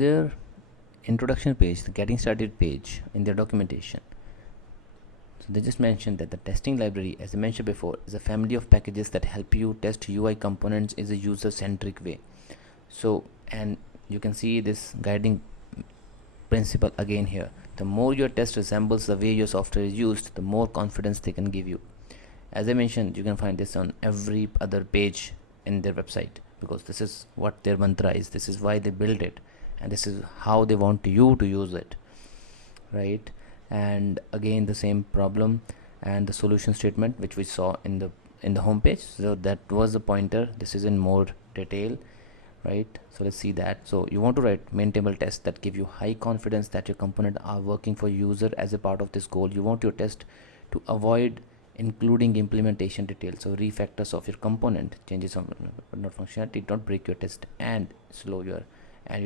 Their introduction page, the getting started page in their documentation. So they just mentioned that the testing library, as I mentioned before, is a family of packages that help you test UI components in a user-centric way. So, and you can see this guiding principle again here. The more your test resembles the way your software is used, the more confidence they can give you. As I mentioned, you can find this on every other page in their website, because this is what their mantra is. This is why they build it, and this is how they want you to use it, right? And again, the same problem and the solution statement which we saw in the home page. So that was the pointer. This is in more detail, right? So let's see that. So you want to write maintainable tests that give you high confidence that your component are working for user. As a part of this goal, you want your test to avoid including implementation details, so refactors of your component, changes of not functionality. Don't break your test and slow your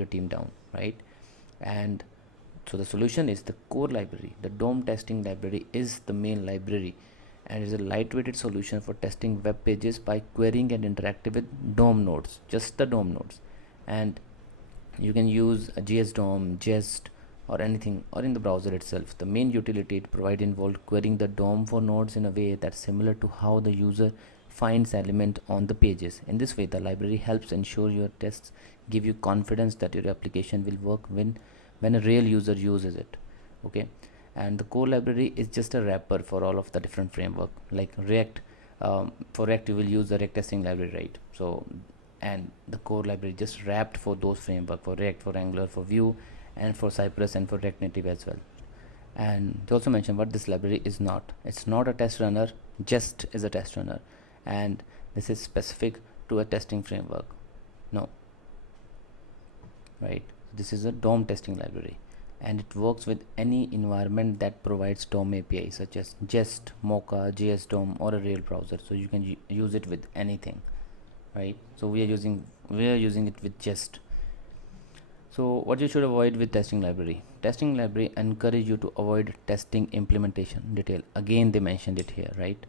team down, right? And so the solution is the core library. The DOM testing library is the main library, and is a lightweighted solution for testing web pages by querying and interacting with DOM nodes, just the DOM nodes. And you can use a JSDOM, Jest, or anything, or in the browser itself. The main utility it provides involved querying the DOM for nodes in a way that's similar to how the user finds element on the pages. In this way, the library helps ensure your tests give you confidence that your application will work when a real user uses it. Okay, and the core library is just a wrapper for all of the different framework, like React. For React, you will use the React testing library, right? So, and the core library just wrapped for those framework, for React, for Angular, for Vue, and for Cypress, and for React Native as well. And they also mention what this library is not. It's not a test runner. Just is a test runner, and this is specific to a testing framework. No, right? This is a DOM testing library, and it works with any environment that provides DOM API, such as Jest, Mocha, JSDOM, or a real browser. So you can use it with anything, right? So we are using it with Jest. So what you should avoid with testing library. Testing library encourage you to avoid testing implementation detail. Again, they mentioned it here, right?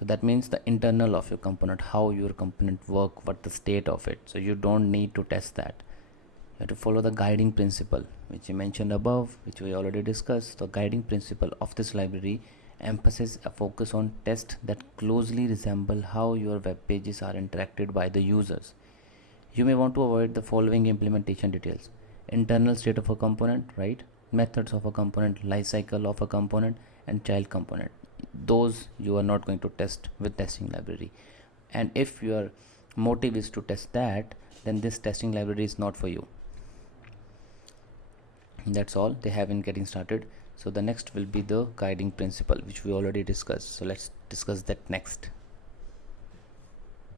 So that means the internal of your component, how your component work, what the state of it. So you don't need to test that. You have to follow the guiding principle which you mentioned above, which we already discussed. The guiding principle of this library emphasizes a focus on tests that closely resemble how your web pages are interacted by the users. You may want to avoid the following implementation details: internal state of a component, right? Methods of a component, lifecycle of a component, and child component. Those you are not going to test with testing library. And if your motive is to test that, then this testing library is not for you. That's all they have in getting started. So the next will be the guiding principle, which we already discussed. So let's discuss that next.